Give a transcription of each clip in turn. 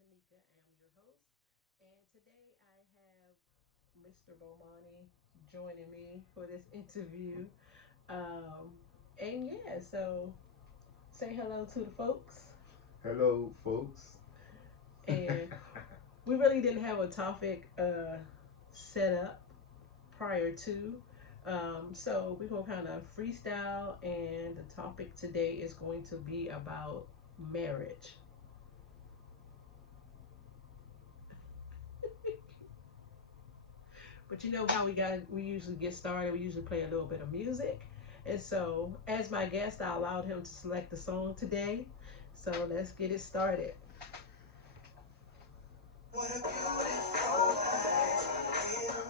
Tanika. I am your host, and today I have Mr. Bomani joining me for this interview. Um, and yeah, so say hello to the folks. Hello, folks. And we really didn't have a topic set up prior to. So we're gonna kind of freestyle, and the topic today is going to be about marriage. But you know how we usually get started. We usually play a little bit of music, and so as my guest, I allowed him to select the song today. So let's get it started. What a beautiful life.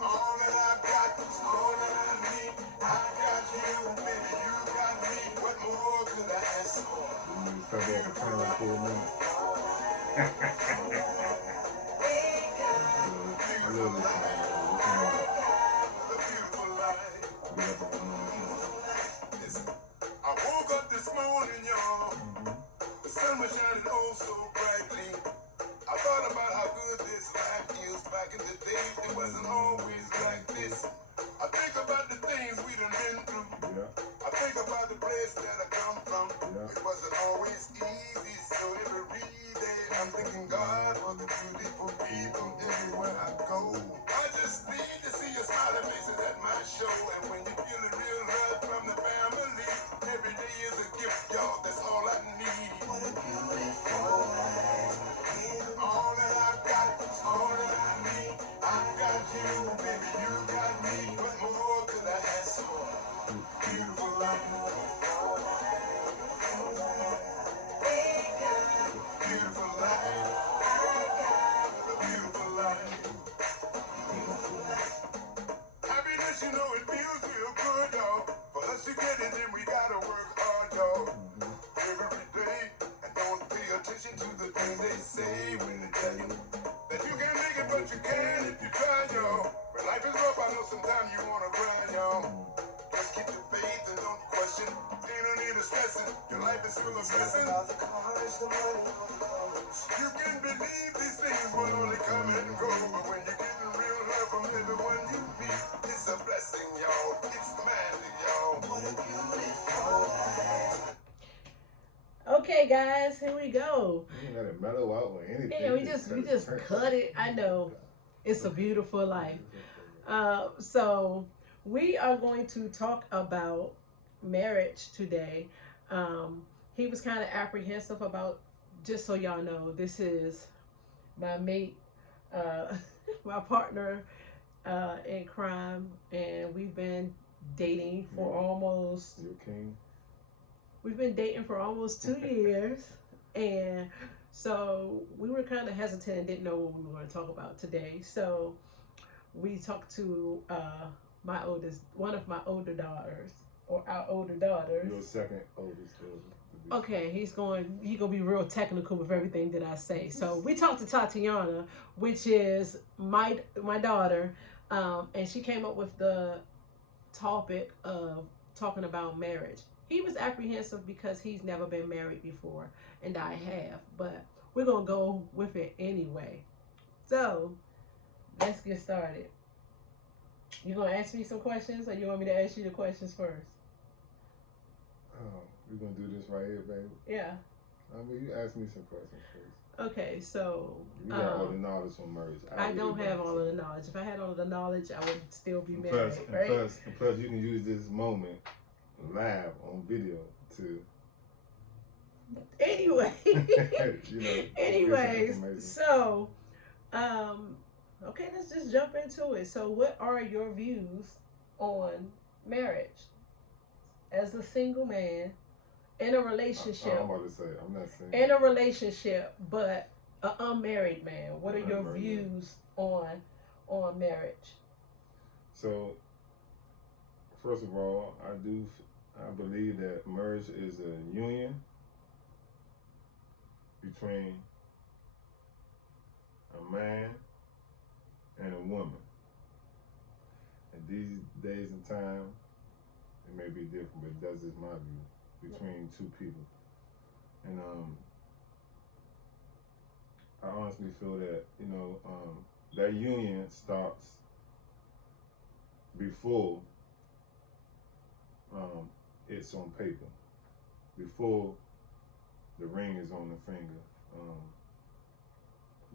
All that I've got is all that I need. I got you, baby, you got me. What more could I ask for? You need to start off the time for a minute. I love this song, though. It's one of my get up on the songs. Listen, I woke up this morning, y'all. The sun was shining oh so brightly. I thought about how good this life is. Back in the day, it wasn't always like this. I think about the things we done been through. Yeah, I think about the place that I come from. yeah. It wasn't always easy, so every day I'm thanking God for the beautiful people everywhere I go. I just need to see your smiling faces at my show, and when you feel the real love from the family, every day is a gift, y'all. That's all I need. What a beautiful life. All that I got is all that I need. I got you, baby, you got me. What more could I ask for? Beautiful life. Beautiful life. A beautiful life. Happiness, you know it feels real good, y'all. For us to get it, then we gotta work hard, y'all. Every day, and don't pay attention to the things they say when they tell you that you can't make it, but you can if you try, y'all. When life is rough, I know sometimes you wanna cry, y'all. Just keep the faith and don't question. Ain't no need of stressing. Your life is full of blessings. The cars, the money, the clothes. You can believe these things will only come and go, but when you're getting real love from everyone you meet, it's a blessing, y'all. It's magic, y'all. What a beautiful life. Okay, guys, here we go. You ain't let it mellow out or anything. Yeah, we just cut it. I know. It's a beautiful life. So we are going to talk about marriage today. He was kind of apprehensive about. Just so y'all know, this is my mate, uh, my partner in crime, and we've been dating for almost. You're king. We've been dating for almost 2 years, and so we were kind of hesitant and didn't know what we were going to talk about today. So we talked to one of my older daughters, or our older daughters. Your second oldest daughter. Okay, he gonna be real technical with everything that I say. So we talked to Tatiana, which is my daughter, and she came up with the topic of talking about marriage. He was apprehensive because he's never been married before, and I have, but we're gonna go with it anyway. So let's get started. You gonna ask me some questions, or you want me to ask you the questions first? Oh, we're gonna do this right here, baby. Yeah. You ask me some questions first. Okay, so you got all the knowledge on marriage. I don't have all of the knowledge. If I had all of the knowledge, I would still be married, plus, right? Plus, you can use this moment live on video to. Anyway, anyways, so okay, let's just jump into it. So, what are your views on marriage as a single man in a relationship? I'm about to say, I'm not saying in a relationship, but an unmarried man. What are your views on marriage? So, first of all, I believe that marriage is a union between a man and a woman. And these days and time, it may be different, but that's just my view between two people. And I honestly feel that, that union starts before it's on paper, before the ring is on the finger. Um,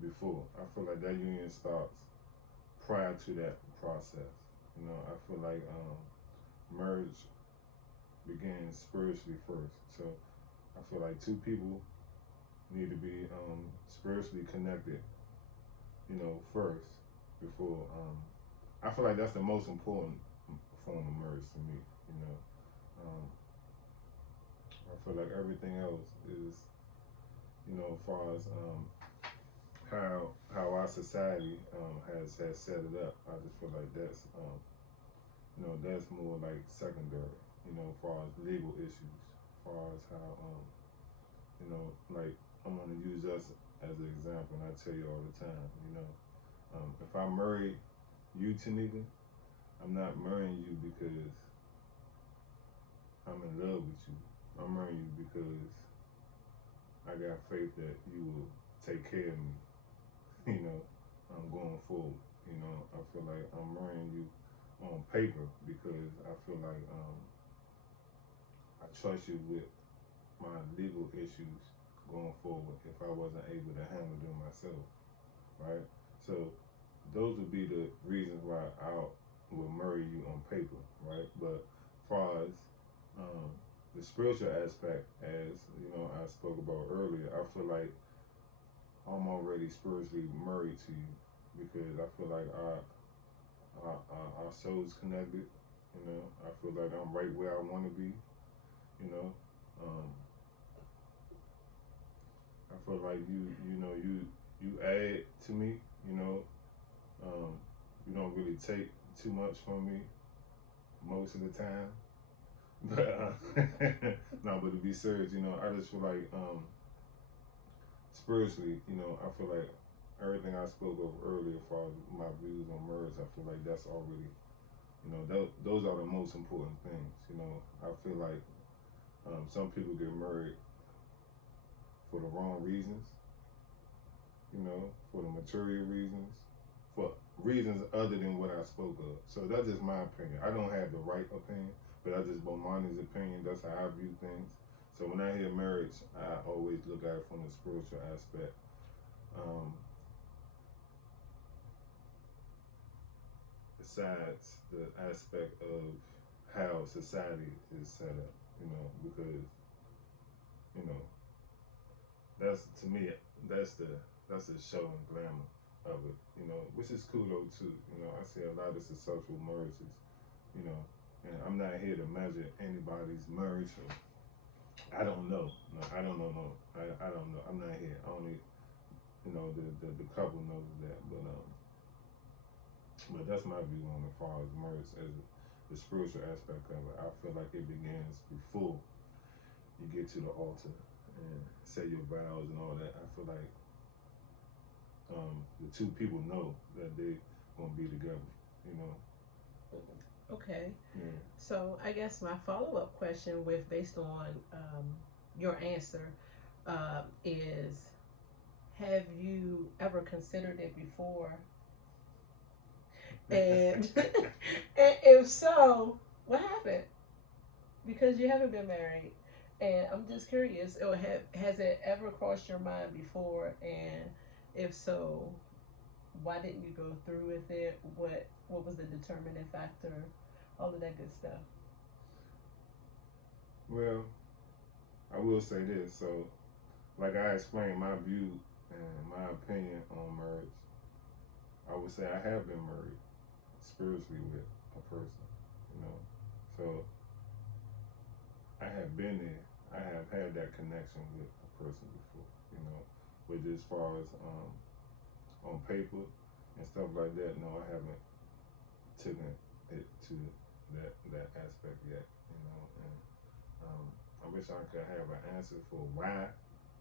Before I feel like that union starts prior to that process. I feel like marriage begins spiritually first. So I feel like two people need to be spiritually connected, first before. I feel like that's the most important form of marriage to me. You know, um, I feel like everything else is, as far as how our society has set it up. I just feel like that's more like secondary. As far as legal issues, as far as how like I'm gonna use us as an example, and I tell you all the time. If I marry you, Tanika, I'm not marrying you because I'm in love with you. I'm marrying you because I got faith that you will take care of me. Going forward. I feel like I'm marrying you on paper because I feel like I trust you with my legal issues going forward if I wasn't able to handle them myself, right? So those would be the reasons why I would marry you on paper, right? But as far as um, the spiritual aspect, as I spoke about earlier, I feel like I'm already spiritually married to you because I feel like our souls connected. I feel like I'm right where I want to be. You know, um, I feel like you add to me. You know, um, you don't really take too much from me most of the time. But no, but to be serious, I just feel like spiritually, I feel like everything I spoke of earlier for my views on marriage, I feel like that's already, those are the most important things. I feel like some people get married for the wrong reasons, for the material reasons, for reasons other than what I spoke of. So that's just my opinion. I don't have the right opinion, but that's just Bomani's opinion. That's how I view things. So when I hear marriage, I always look at it from the spiritual aspect. Um, Besides the aspect of how society is set up, because you know that's to me that's the show and glamour of it, which is cool though too. I see a lot of successful marriages, you know, and I'm not here to measure anybody's marriage. Or, I don't know. No, I don't know. No, I don't know. I'm not here. Only the couple knows that, but that's my view on as far as marriage as the spiritual aspect of it. I feel like it begins before you get to the altar and say your vows and all that. I feel like the two people know that they gonna be together. You know. Okay. Yeah. So I guess my follow up question, with based on your answer, is, have you ever considered it before? And, and if so, what happened? Because you haven't been married, and I'm just curious. Or has it ever crossed your mind before? And if so, why didn't you go through with it? What was the determining factor? All of that good stuff. Well, I will say this. So, like I explained, my view and my opinion on marriage, I would say I have been married spiritually with a person. You know, so I have been there. I have had that connection with a person before. You know, but as far as on paper and stuff like that, no, I haven't taken it to that aspect yet. And I wish I could have an answer for why,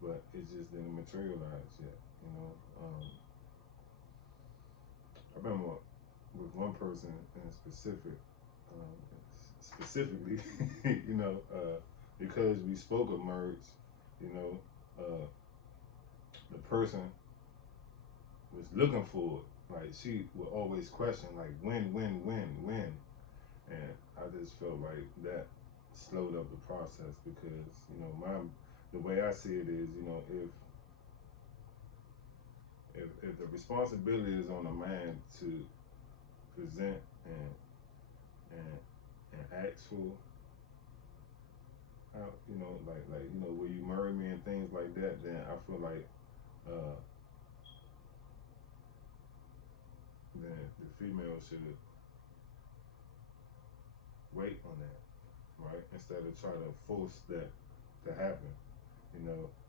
but it just didn't materialize yet. You know, I remember with one person in um, specifically, because we spoke of marriage, you know, the person was looking for it. Like she would always question like when, and I just felt like that slowed up the process because the way I see it is if the responsibility is on a man to present and ask for how will you marry me and things like that, then I feel like then the female should wait on that, right? Instead of try to force that to happen,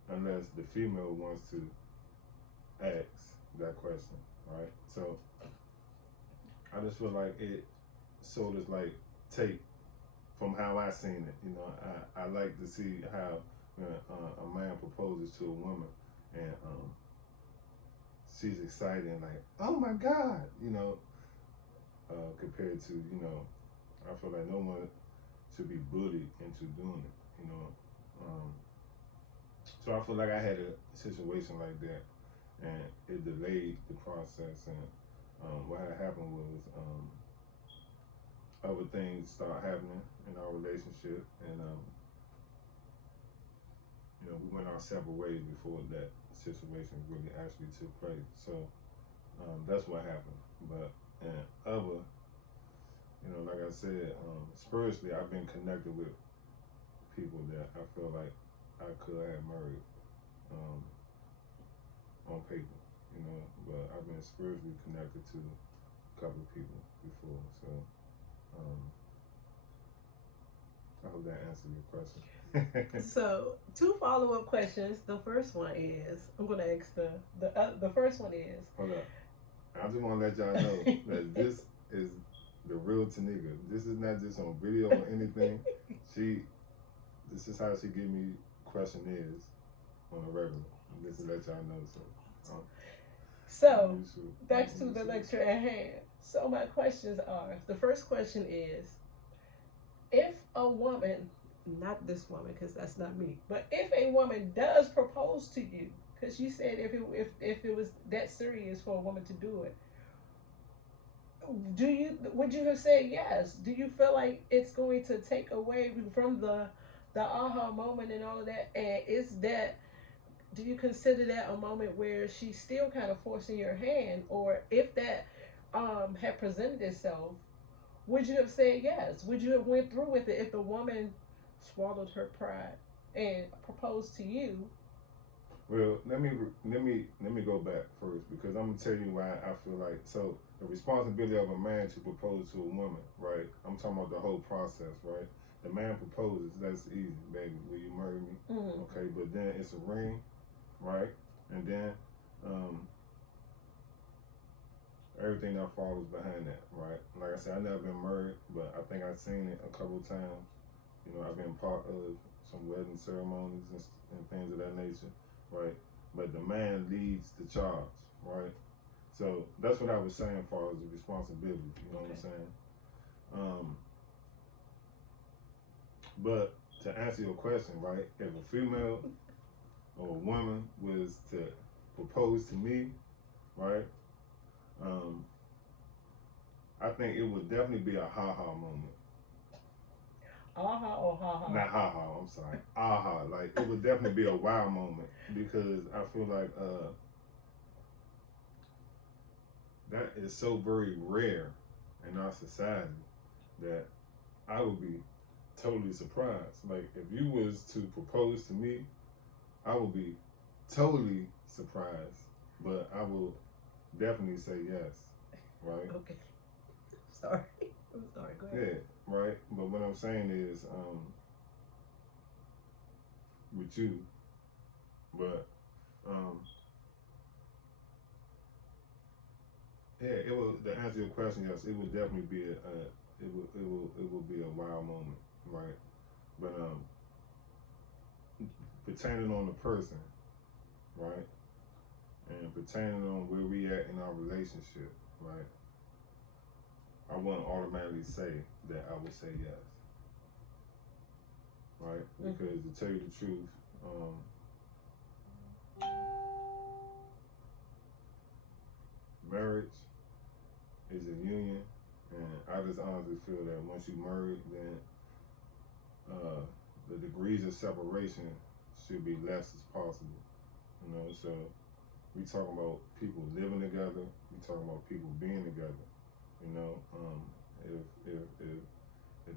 unless the female wants to ask that question, right? So I just feel like it sort of like take from how I seen it. I like to see how when a man proposes to a woman and she's excited and like, oh my God, compared to, I feel like no one should be bullied into doing it, So I feel like I had a situation like that and it delayed the process and what had happened was other things start happening in our relationship and we went our separate ways before that situation really actually took place. So that's what happened. But and other, like I said, spiritually, I've been connected with people that I feel like I could have married on paper, but I've been spiritually connected to a couple of people before. So I hope that answered your question. So, two follow-up questions. The first one is, I'm going to ask the first one is. Hold up. I just want to let y'all know that this is the real Tanika. This is not just on video or anything. This is how she give me questionnaires on a regular. Just to let y'all know. So back to the lecture at hand. So my questions are, the first question is, if a woman, not this woman because that's not me, but if a woman does propose to you, because you said if it was that serious for a woman to do it, would you have said yes? Do you feel like it's going to take away from the aha moment and all of that? And do you consider that a moment where she's still kind of forcing your hand, or if that had presented itself, would you have said yes? Would you have went through with it if the woman swallowed her pride and proposed to you? Well, let me go back first because I'm gonna tell you why I feel like so the responsibility of a man to propose to a woman, right? I'm talking about the whole process, right? The man proposes, that's easy, baby. Will you marry me? Mm-hmm. Okay, but then it's a ring, right? And then everything that follows behind that, right? Like I said, I've never been married, but I think I've seen it a couple of times. I've been part of some wedding ceremonies and things of that nature, right? But the man leads the charge, right? So that's what I was saying as far as the responsibility, you know what I'm saying? But to answer your question, right, if a female or a woman was to propose to me, right, I think it would definitely be a ha-ha moment. Aha or ha-ha? Not ha-ha, I'm sorry. Aha, like it would definitely be a wow moment because I feel like that is so very rare in our society that I would be totally surprised. Like if you was to propose to me, I would be totally surprised, but I will definitely say yes, right? Okay. Sorry. I'm sorry. Go ahead. Yeah, right. But what I'm saying is, with you, but yeah, it will. To answer your question, yes, it would definitely be it will be a wild moment, right? But pertaining on the person, right, and pertaining on where we at in our relationship, right, I wouldn't automatically say that I would say yes, right? Because to tell you the truth, marriage is a union, and I just honestly feel that once you married, then the degrees of separation should be less as possible. You know, so we talking about people living together. We talking about people being together. You know, if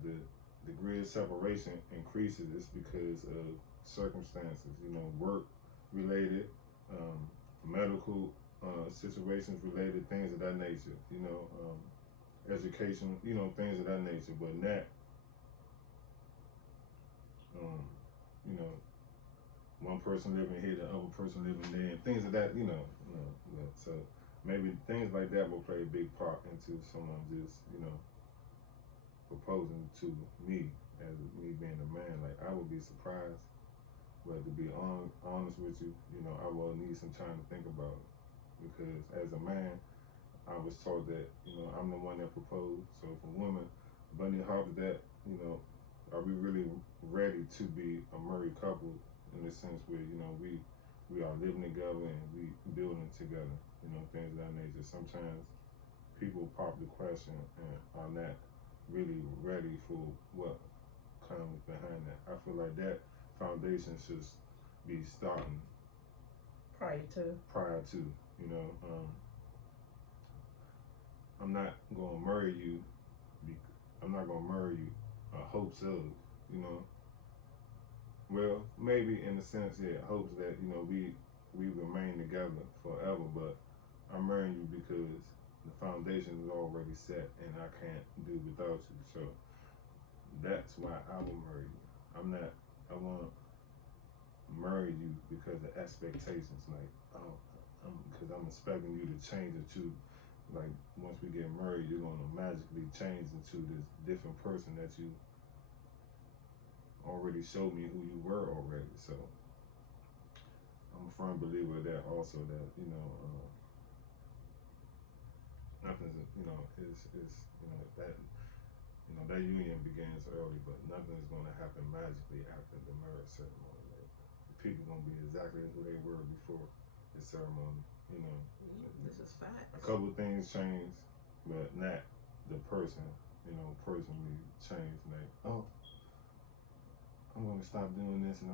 the degree of separation increases, it's because of circumstances. You know, work related, medical situations related, things of that nature. You know, education. You know, things of that nature. But not, you know, one person living here, the other person living there, and things of that. So maybe things like that will play a big part into someone just, proposing to me as me being a man. Like, I would be surprised, but to be honest with you, I will need some time to think about it, because as a man, I was taught that, I'm the one that proposed. So if a woman bunny hops that, are we really ready to be a married couple in the sense where, we are living together and we building together, things of that nature. Sometimes people pop the question and are not really ready for what comes behind that. I feel like that foundation should be starting prior to, I'm not gonna marry you. I'm not gonna marry you. Hopes of, well, maybe in a sense, yeah, hopes that we remain together forever. But I'm marrying you because the foundation is already set, and I can't do without you. So that's why I will marry you. I won't marry you because of expectations. Like, because I'm expecting you to change into, like, once we get married, you're gonna magically change into this different person that you already showed me who you were already. So I'm a firm believer of that also, that, nothing's, that union begins early, but nothing's gonna happen magically after the marriage ceremony. Like, people gonna be exactly who they were before the ceremony, This is facts. A couple of things change, but not the person, personally change. Like, oh, I'm gonna stop doing this and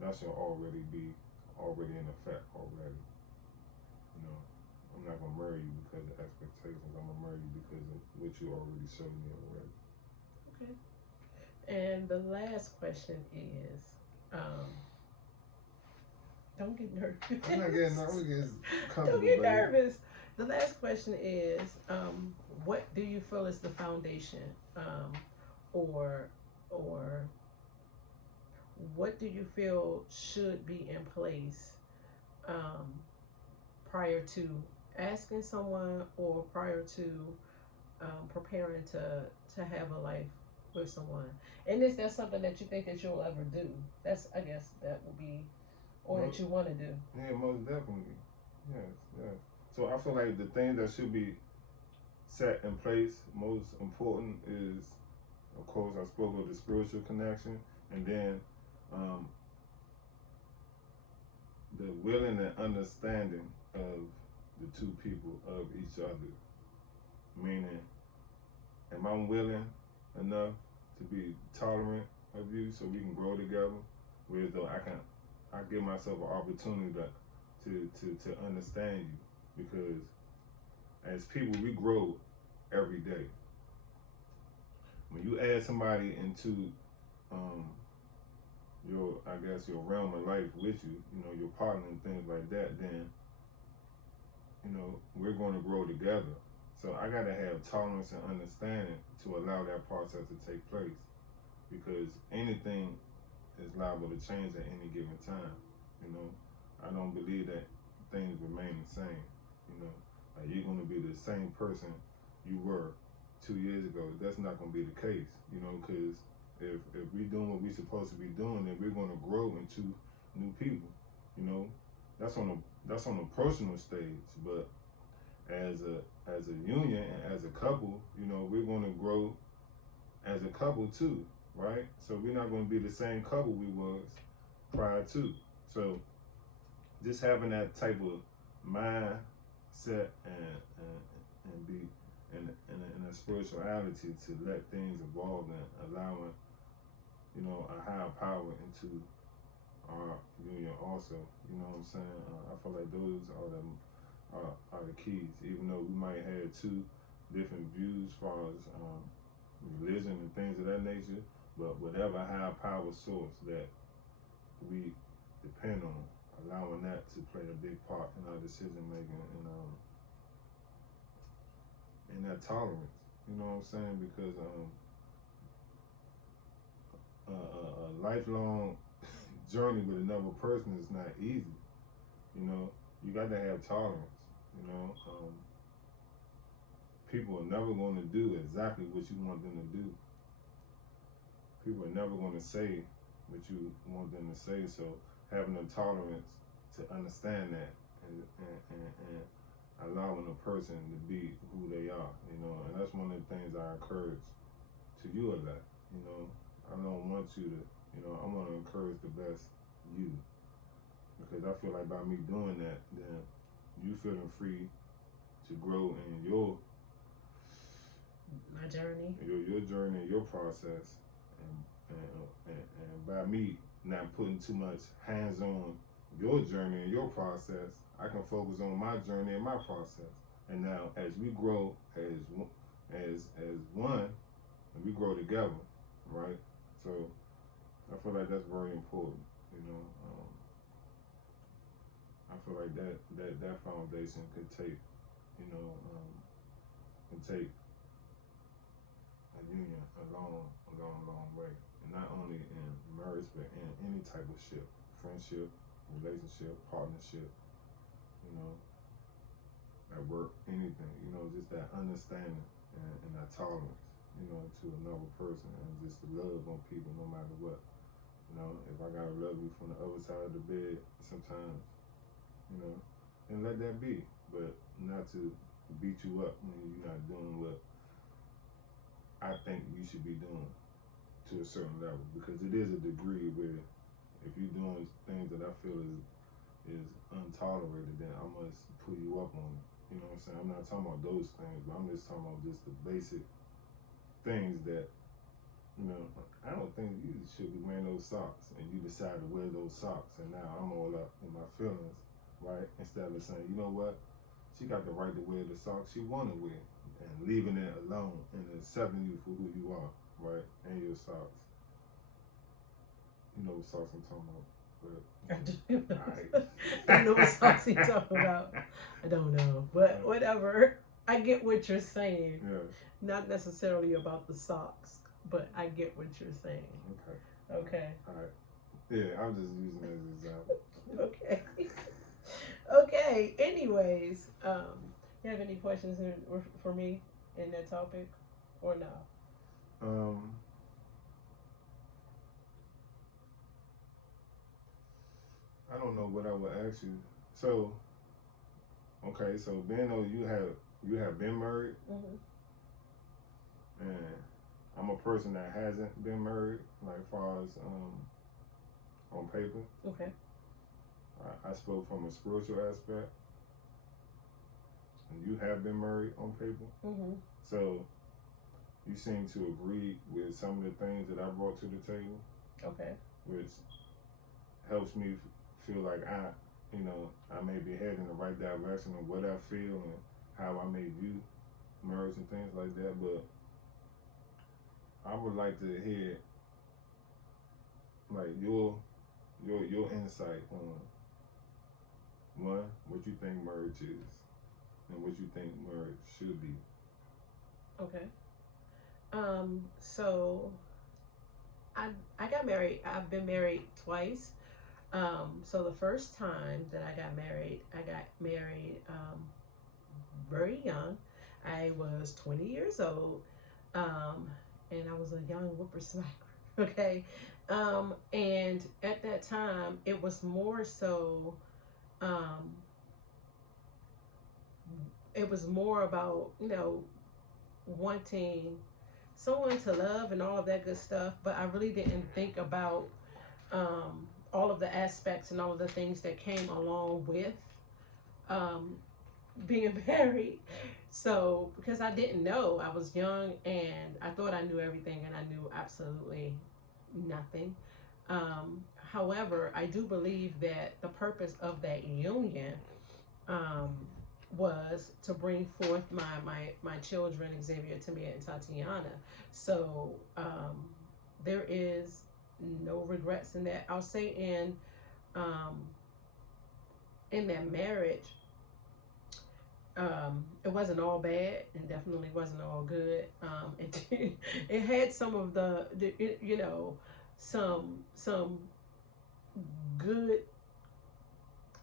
that should already be in effect already. I'm not gonna marry you because of expectations. I'm gonna marry you because of what you already showed me already. Okay. And the last question is, don't get nervous. I'm not getting nervous. Don't get nervous. The last question is, what do you feel is the foundation, or what do you feel should be in place, prior to asking someone, or prior to preparing to have a life with someone? And is that something that you think that you'll ever do? That's, I guess, that would be, or that you want to do. Yeah, most definitely. Yes. So I feel like the thing that should be set in place, most important, is, of course, I spoke of the spiritual connection, and then the willing and understanding of the two people, of each other. Meaning, am I willing enough to be tolerant of you so we can grow together? Whereas though I give myself an opportunity to understand you, because as people, we grow every day. When you add somebody into your realm of life with you, your partner and things like that, then we're going to grow together. So I gotta have tolerance and understanding to allow that process to take place, because anything is liable to change at any given time. I don't believe that things remain the same. Like, you're gonna be the same person you were 2 years ago. That's not gonna be the case. Because if we doing what we're supposed to be doing, then we're gonna grow into new people. That's on a personal stage, but as a union and as a couple, we're gonna grow as a couple too, right? So we're not gonna be the same couple we was prior to. So just having that type of mindset set and be in a spirituality to let things evolve and allowing, a higher power into our union also. You know what I'm saying? I feel like those are the keys. Even though we might have two different views as far as religion and things of that nature, but whatever higher power source that we depend on, allowing that to play a big part in our decision making and that tolerance. You know what I'm saying? Because a lifelong journey with another person is not easy. You got to have tolerance. People are never going to do exactly what you want them to do. People are never going to say what you want them to say. So having the tolerance to understand that and allowing a person to be who they are, and that's one of the things I encourage to you a lot. I don't want you to, I want to encourage the best you, because I feel like by me doing that, then you feeling free to grow in your journey, your journey, and your process, and by me not putting too much hands on your journey and your process, I can focus on my journey and my process. And now, as we grow as one, and we grow together, right? So I feel like that's very important. I feel like that foundation could take, a union a long way, and not only in marriage, but in any type of ship, friendship, relationship, partnership, at work, anything, just that understanding and that tolerance, to another person, and just the love on people no matter what. If I gotta love you from the other side of the bed sometimes, and let that be, but not to beat you up when you're not doing what I think you should be doing to a certain level, because it is a degree where if you're doing things that I feel is untolerated, then I must pull you up on it. You know what I'm saying? I'm not talking about those things, but I'm just talking about just the basic things that, I don't think you should be wearing those socks, and you decide to wear those socks, and now I'm all up in my feelings, right? Instead of saying, you know what, she got the right to wear the socks she want to wear, and leaving it alone and accepting you for who you are, right? And your socks. You know what socks I'm talking about. But, I do. Alright. I know what socks he talking about. I don't know, but whatever. I get what you're saying. Yeah. Not necessarily about the socks, but I get what you're saying. Okay. All right. Yeah, I'm just using it as an example. Okay. Okay. Anyways, you have any questions for me in that topic, or no? I don't know what I would ask you. So, okay, so being though you have been married, and I'm a person that hasn't been married, like far as on paper. Okay. I spoke from a spiritual aspect, and you have been married on paper. So you seem to agree with some of the things that I brought to the table. Okay. Which helps me feel like I may be heading in the right direction of what I feel and how I may view marriage and things like that. But I would like to hear like your insight on one, what you think marriage is, and what you think marriage should be. Okay. So I got married. I've been married twice. So the first time that I got married very young. I was 20 years old, and I was a young whippersnapper. Okay, and at that time, it was more so. It was more about wanting someone to love and all of that good stuff, but I really didn't think about all of the aspects and all of the things that came along with being married. So, because I didn't know, I was young and I thought I knew everything, and I knew absolutely nothing. However, I do believe that the purpose of that union um, was to bring forth my children, Xavier, Tamia, and Tatiana. So there is no regrets in that. I'll say um, in that marriage, it wasn't all bad and definitely wasn't all good. It had some of some good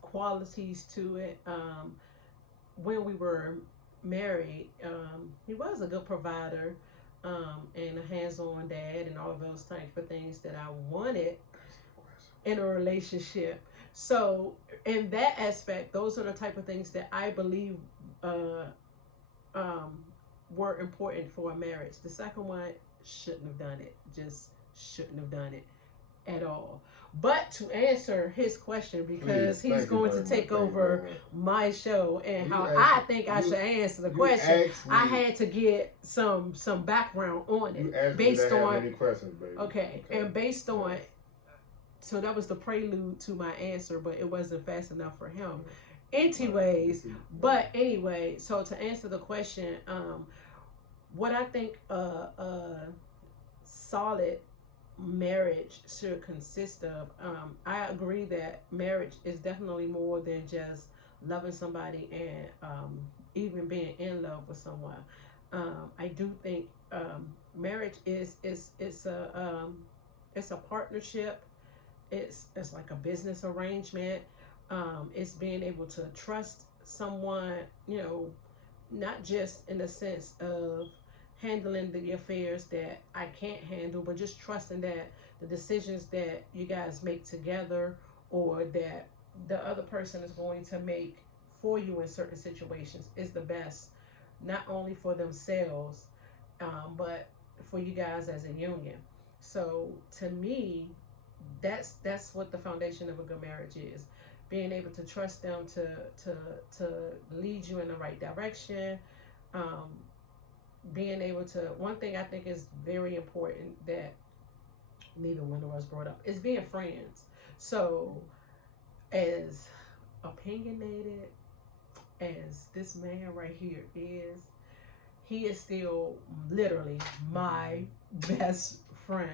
qualities to it. When we were married, he was a good provider and a hands-on dad and all of those types of things that I wanted in a relationship. So, in that aspect, those are the type of things that I believe uh, um, were important for a marriage. The second one shouldn't have done it. Just shouldn't have done it at all. But to answer his question, because Please, he's going to take over my show and You how asked- I think I you- should answer the You question, asked me- I had to get some background on You it asked based me to on have any questions, baby. okay, and based on Yes. so that was the prelude to my answer, but it wasn't fast enough for him. Anyways, but anyway, so to answer the question, what I think a solid marriage should consist of, I agree that marriage is definitely more than just loving somebody and even being in love with someone. I do think marriage it's a partnership. It's like a business arrangement. It's being able to trust someone, not just in the sense of handling the affairs that I can't handle, but just trusting that the decisions that you guys make together or that the other person is going to make for you in certain situations is the best, not only for themselves, but for you guys as a union. So to me, that's what the foundation of a good marriage is. Being able to trust them to lead you in the right direction. Um, Being able to, one thing I think is very important that neither one of us brought up is being friends. So as opinionated as this man right here is, he is still literally my best friend.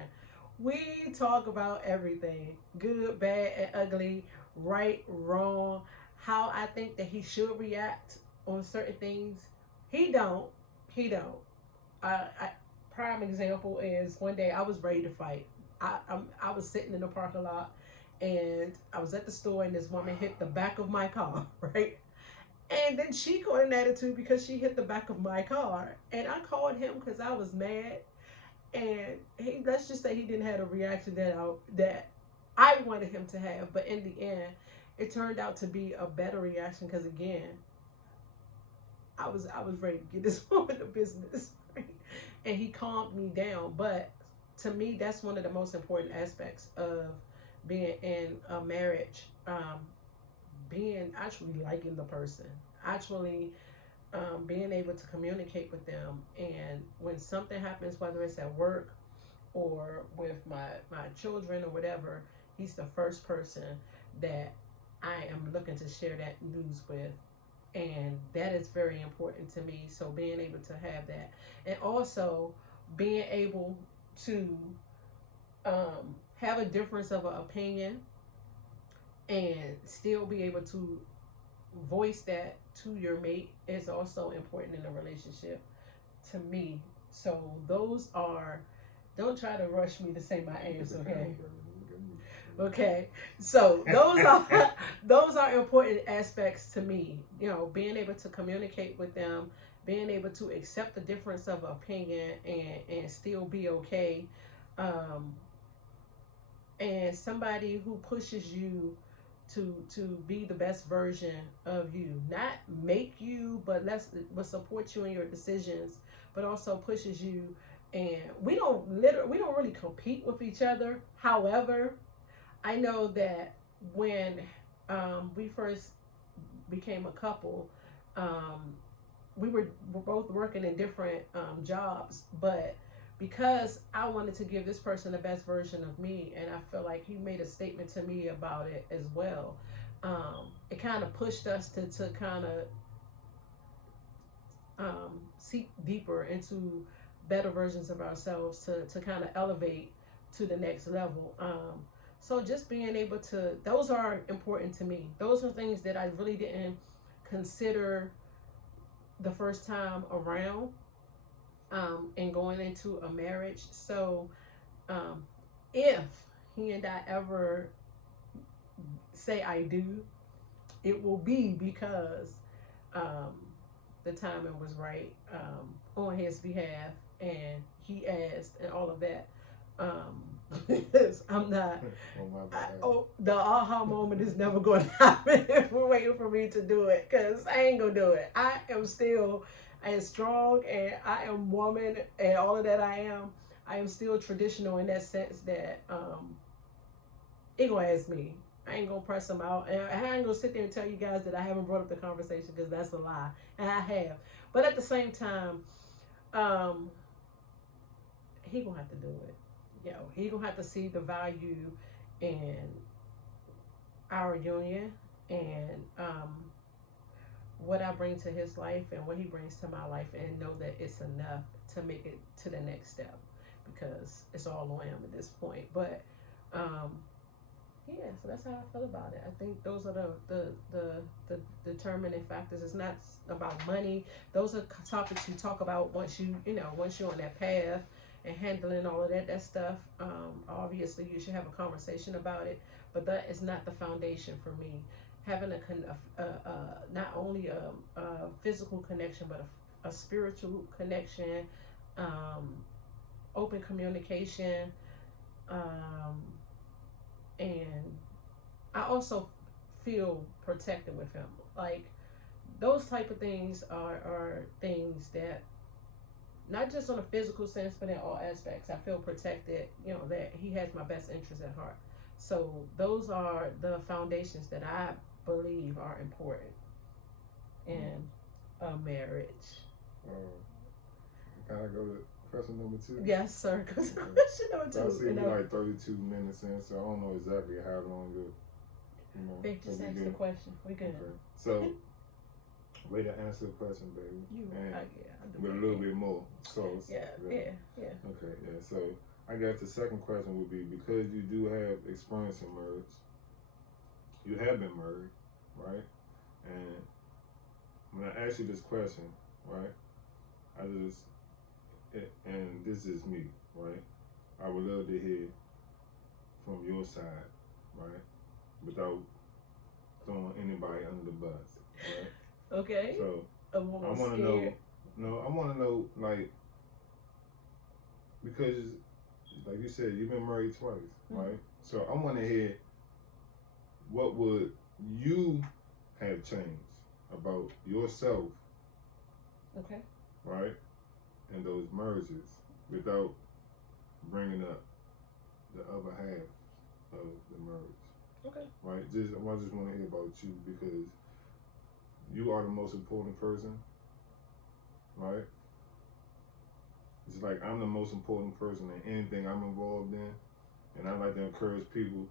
We talk about everything, good, bad, and ugly, right, wrong, how I think that he should react on certain things. He don't. He don't. Prime example is one day I was ready to fight. I was sitting in the parking lot and I was at the store and this woman hit the back of my car, right? And then she got an attitude because she hit the back of my car. And I called him because I was mad. And let's just say he didn't have a reaction that I wanted him to have. But in the end, it turned out to be a better reaction because again, I was ready to get this woman the business, right? And he calmed me down. But to me, that's one of the most important aspects of being in a marriage. Being actually liking the person, actually being able to communicate with them, and when something happens, whether it's at work or with my children or whatever, he's the first person that I am looking to share that news with, and that is very important to me. So being able to have that, and also being able to have a difference of an opinion and still be able to voice that to your mate is also important in a relationship to me. So those are, don't try to rush me to say my answer, okay? Okay, so those are important aspects to me. Being able to communicate with them, being able to accept the difference of opinion and still be okay, um, and somebody who pushes you to be the best version of you, not make you, but support you in your decisions, but also pushes you. And we don't really compete with each other. However, I know that when we first became a couple, we were both working in different jobs, but because I wanted to give this person the best version of me, and I feel like he made a statement to me about it as well. It kind of pushed us to kind of seek deeper into better versions of ourselves to kind of elevate to the next level. So just being able to, those are important to me. Those are things that I really didn't consider the first time around, and going into a marriage. So if he and I ever say I do, it will be because um, the timing was right, on his behalf, and he asked, and all of that. Because I'm not. The aha moment is never going to happen if we're waiting for me to do it. Because I ain't gonna do it. I am still as strong, and I am woman, and all of that I am still traditional in that sense that he gonna ask me. I ain't gonna press him out, and I ain't gonna sit there and tell you guys that I haven't brought up the conversation, because that's a lie, and I have. But at the same time, he gonna have to do it. He gonna have to see the value in our union, and what I bring to his life and what he brings to my life, and know that it's enough to make it to the next step, because it's all on him at this point. But yeah, so that's how I feel about it. I think those are the determining factors. It's not about money. Those are topics you talk about once once you're on that path and handling all of that stuff. Obviously, you should have a conversation about it, but that is not the foundation for me. Having not only a physical connection, but a spiritual connection, open communication, and I also feel protected with him. Like, those type of things are things that, not just on a physical sense, but in all aspects, I feel protected, that he has my best interest at heart. So those are the foundations that I believe are important in a marriage. Can I go to question number 2? Yes, sir. Go to Okay. question number 2. I see we're like 32 minutes in, so I don't know exactly how long Vic, just ask the question. We good. Okay. So, way to answer the question, baby. With a little bit more sauce. Yeah. Okay, yeah. So, I guess the second question would be, because you do have experience in marriage, you have been married, right? And when I ask you this question, right, and this is me, right? I would love to hear from your side, right? Without throwing anybody under the bus, right? Okay. So, I want to know. No, I want to know, like, because, like you said, you've been married twice, right? So I want to hear, what would you have changed about yourself, okay, right, in those mergers, without bringing up the other half of the merge? Okay. Right? I just want to hear about you, because you are the most important person, right? It's like, I'm the most important person in anything I'm involved in, and I like to encourage people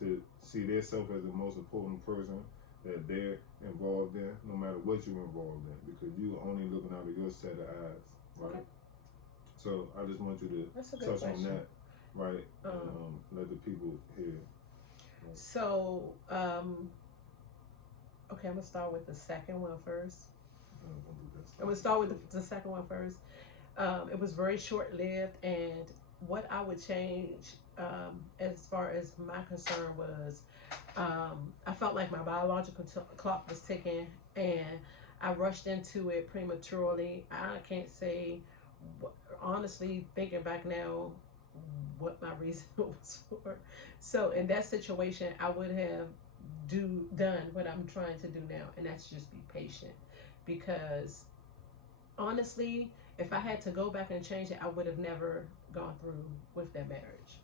to see themselves as the most important person that they're involved in, no matter what you're involved in, because you're only looking out of your set of eyes, right? Okay. So I just want you to touch on that, right? Let the people hear. Right. So, okay, I'm gonna start with the second one first. I'm gonna start with the second one first. It was very short-lived, and what I would change, as far as my concern was, I felt like my biological clock was ticking, and I rushed into it prematurely. I can't say, honestly, thinking back now, what my reason was for. So in that situation, I would have done what I'm trying to do now, and that's just be patient, because honestly, if I had to go back and change it, I would have never gone through with that marriage.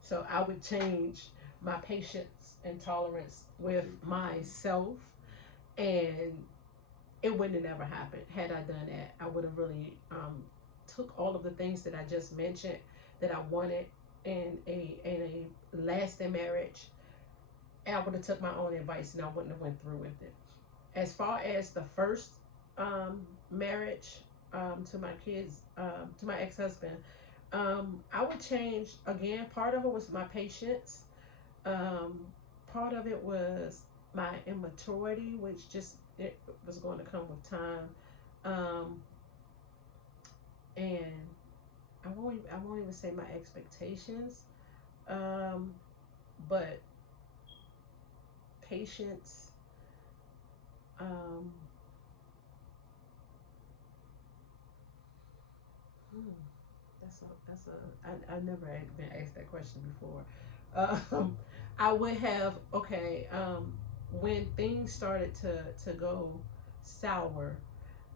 So I would change my patience and tolerance with myself, and it wouldn't have never happened. Had I done that, I would have really took all of the things that I just mentioned that I wanted in a lasting marriage. And I would have took my own advice and I wouldn't have went through with it. As far as the first marriage to my kids, to my ex-husband, I would change again. Part of it was my patience. Um, Part of it was my immaturity, which just it was going to come with time. Um, and I won't even say my expectations, um, but patience. Um, hmm, I never had been asked that question before. I would have okay. When things started to go sour,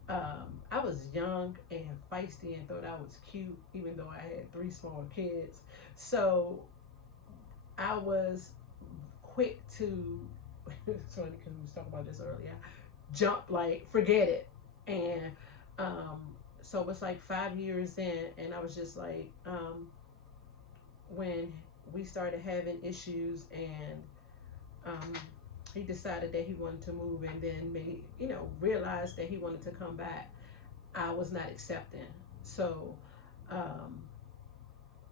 I was young and feisty and thought I was cute, even though I had three small kids. So I was quick to. It's funny because we was talking about this earlier. Jump like forget it, and um, so it was like 5 years in, and I was just like, when we started having issues, and um, he decided that he wanted to move, and then made realized that he wanted to come back. I was not accepting, so um,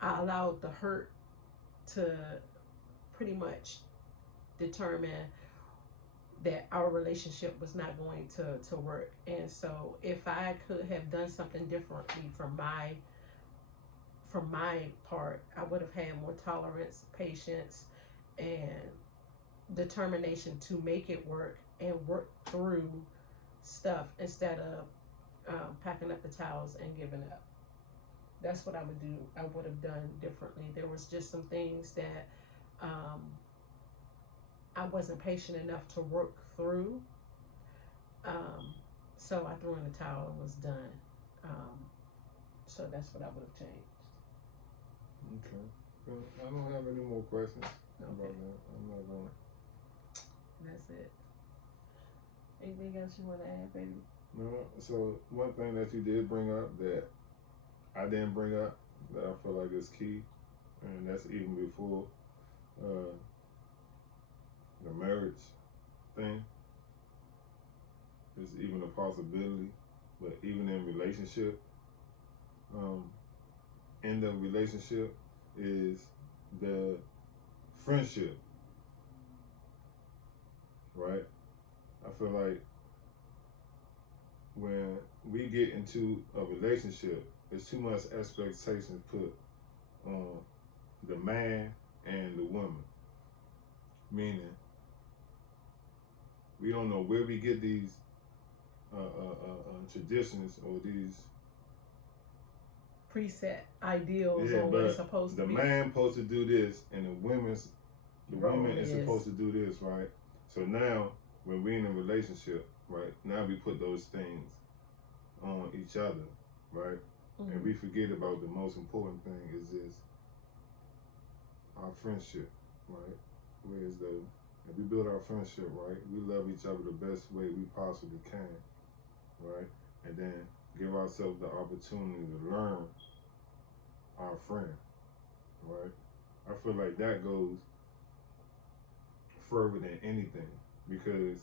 I allowed the hurt to pretty much determine that our relationship was not going to work. And so if I could have done something differently from my part, I would have had more tolerance, patience, and determination to make it work and work through stuff instead of packing up the towels and giving up. That's what I would do. I would have done differently. There was just some things that um, I wasn't patient enough to work through. Um, so I threw in the towel and was done. Um, so that's what I would have changed. Okay. Well, I don't have any more questions Okay. about that. I'm not going. That's it. Anything else you want to add, baby? No. So one thing that you did bring up that I didn't bring up that I feel like is key, and that's even before uh, the marriage thing. Is even a possibility, but even in relationship, um, in the relationship is the friendship, right? I feel like when we get into a relationship, there's too much expectations put on the man and the woman. Meaning, we don't know where we get these traditions or these Preset ideals yeah, on what it's but supposed the to be. man supposed to do this and the Role woman is is. supposed to do this, right? So now when we're in a relationship, right, now we put those things on each other, right? Mm-hmm. And we forget about the most important thing is this our friendship, right? Whereas if we build our friendship, right, we love each other the best way we possibly can, right? And then give ourselves the opportunity to learn our friend, right? I feel like that goes further than anything because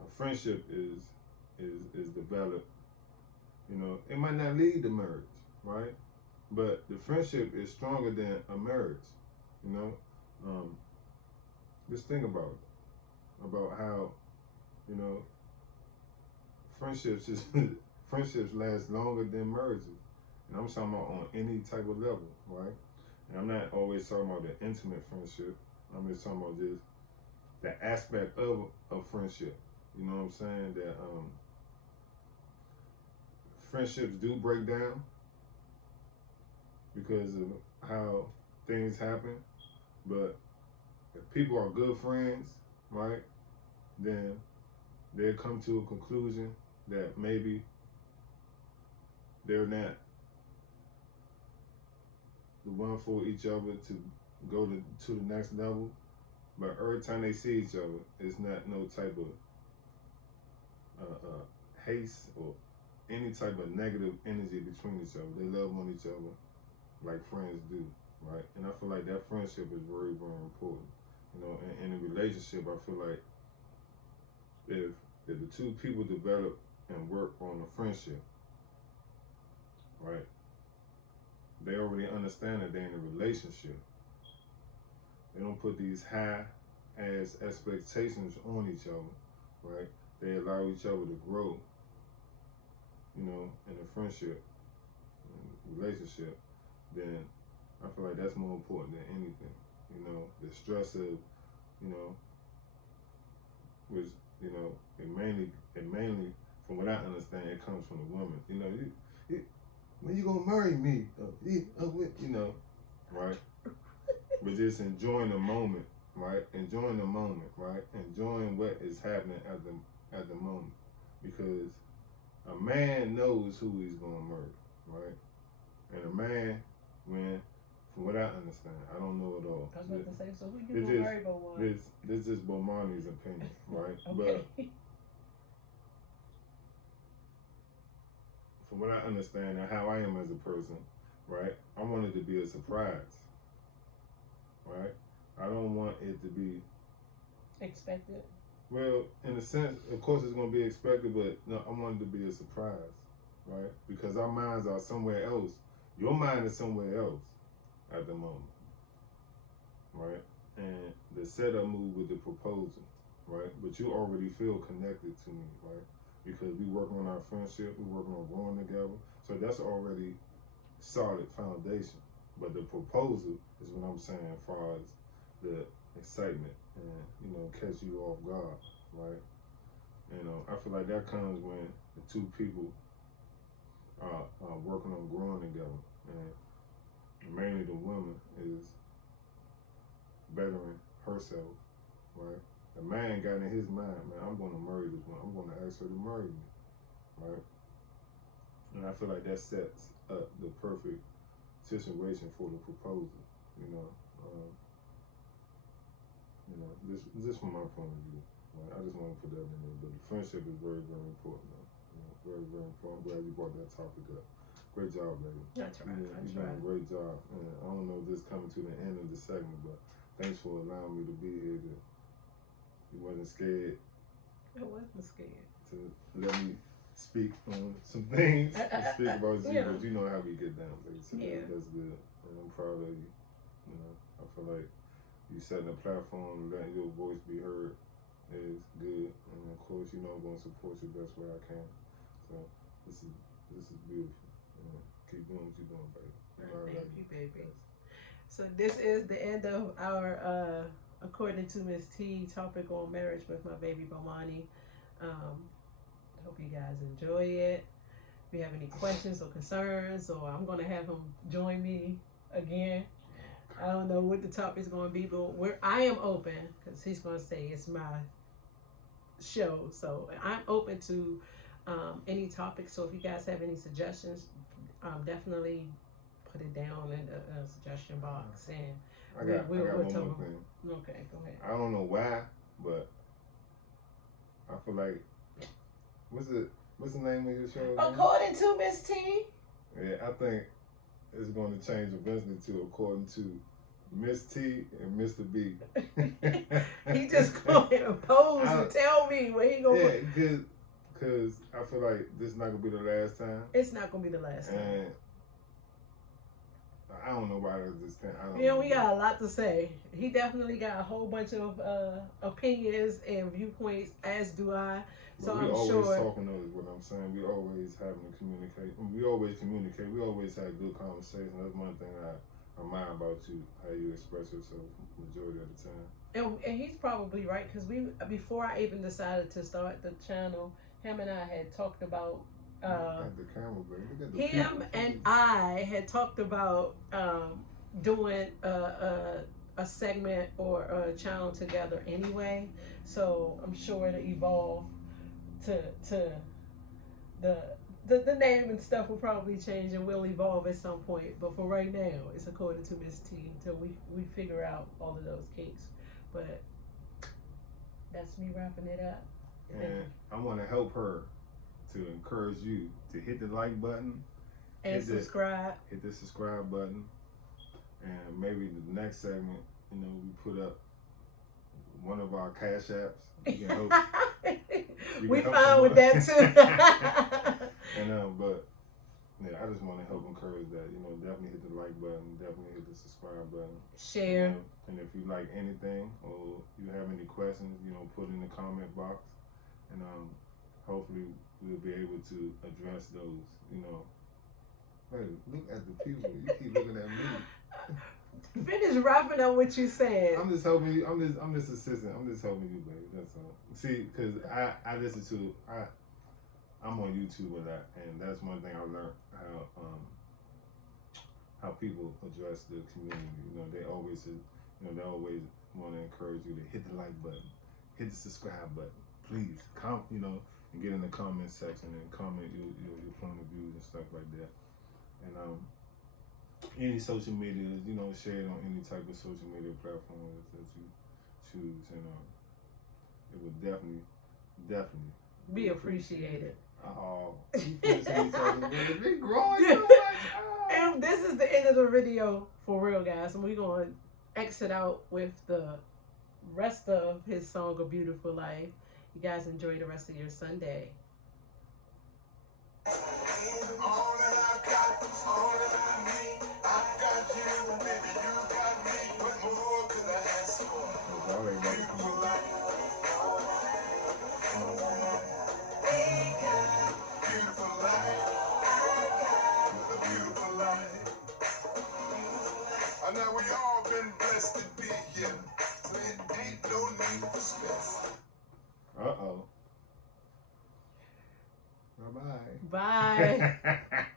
a friendship is developed. It might not lead to marriage, right? But the friendship is stronger than a marriage. You know, just think about how friendships is friendships last longer than marriages. And I'm talking about on any type of level, right? And I'm not always talking about the intimate friendship. I'm just talking about just the aspect of friendship. You know what I'm saying? That friendships do break down because of how things happen. But if people are good friends, right, then they'll come to a conclusion that maybe they're not the one for each other to go to the next level. But every time they see each other, it's not no type of haste or any type of negative energy between each other. They love on each other like friends do, right? And I feel like that friendship is very, very important. You know, in a relationship, I feel like if the two people develop and work on a friendship, right, they already understand that they're in a relationship. They don't put these high ass expectations on each other, right? They allow each other to grow, you know, in a friendship, relationship. Then I feel like that's more important than anything. You know, the stress of, you know, which, you know, it mainly, from what I understand, it comes from the woman. You know, when you gonna marry me? You know, right? But just enjoying the moment, right? Enjoying the moment, right? Enjoying what is happening at the moment, because a man knows who he's gonna murder, right? And a man, when, from what I understand, I don't know it all. I was about to say, so who you gonna marry, Bomani? This is Bomani's opinion, right? Okay. But from what I understand and how I am as a person, right? I want it to be a surprise, right? I don't want it to be Expected. well, in a sense, of course, it's going to be expected, but no, I want it to be a surprise, right? Because our minds are somewhere else. Your mind is somewhere else at the moment, right? And the setup move with the proposal, right? But you already feel connected to me, right? Because we work on our friendship, we working on growing together, so that's already solid foundation. But the proposal is what I'm saying, as far as the excitement and, you know, catch you off guard, right? You know, I feel like that comes when the two people are working on growing together, and mainly the woman is bettering herself, right? The man got in his mind, man, I'm going to marry this woman. I'm going to ask her to marry me, right? And I feel like that sets up the perfect situation for the proposal, you know. Just from my point of view, right? I just want to put that in there. But the friendship is very, very important, though. You know, very, very important. I'm glad you brought that topic up. Great job, baby. That's right. You're doing a great job. And I don't know if this is coming to the end of the segment, but thanks for allowing me to be here. You wasn't scared. I wasn't scared To let me speak on some things. Speak about you, yeah. But you know how we get down, baby. So Yeah. that's good. And I'm proud of you. You know, I feel like you setting a platform, letting your voice be heard is good. And of course, you know I'm going to support you best way I can. So this is beautiful. You know, keep doing what you're doing, baby. Thank you, baby. So this is the end of our according to Miss T topic on marriage with my baby Bomani. Hope you guys enjoy it. If you have any questions or concerns, or I'm gonna have him join me again. I don't know what the topic is going to be, but I am open, because he's going to say it's my show. So I'm open to any topic. So if you guys have any suggestions, definitely put it down in the suggestion box. And I got one more thing. Okay, go ahead. I don't know why, but I feel like what's the name of your show again? According to Miss T. Yeah, I think it's going to change eventually to according to Miss T and Mr. B. He just going to pose and tell me what he going to do. Yeah, because I feel like this is not going to be the last time. It's not going to be the last time. And I don't know why this thing. We got a lot to say. He definitely got a whole bunch of opinions and viewpoints, as do I. So I'm always sure. Talking is what I'm saying. We always having to communicate. We always communicate. We always have good conversations. That's one thing I admire about you, how you express yourself majority of the time. And he's probably right, because before I even decided to start the channel, him and I had talked about. The camera, baby. Him and I had talked about doing a segment or a channel together anyway. So I'm sure it'll evolve to the name and stuff will probably change and will evolve at some point. But for right now, it's according to Miss T until we figure out all of those kinks. But that's me wrapping it up. And I want to help her to encourage you to hit the like button and subscribe. Hit the subscribe button. And maybe the next segment, you know, we put up one of our cash apps. You can help. We fine with that too. And but yeah, I just want to help encourage that. You know, definitely hit the like button. Definitely hit the subscribe button. Share. And if you like anything or you have any questions, you know, put in the comment box, and hopefully we'll be able to address those. You know. Hey, look at the people. You keep looking at me. Finish wrapping up what you said. I'm just helping you. I'm just assisting. I'm just helping you, baby. That's all. See, because I listen to I'm on YouTube a lot, and that's one thing I learned how people address the community. You know, they always want to encourage you to hit the like button, hit the subscribe button, please. You know, and get in the comment section and comment your point of views and stuff like that. And any social media, you know, share it on any type of social media platform that you choose, and it would definitely be appreciated. Oh, we growing so much. Oh. And this is the end of the video for real, guys. And we're going to exit out with the rest of his song, A Beautiful Life. You guys enjoy the rest of your Sunday. All that I got, all that I need, I got you, and baby, you got me. What more could I ask for? Beautiful life. Beautiful life. A beautiful life. I know we all been blessed to be here, so it ain't no need for stress. Uh-oh. Bye-bye. Bye.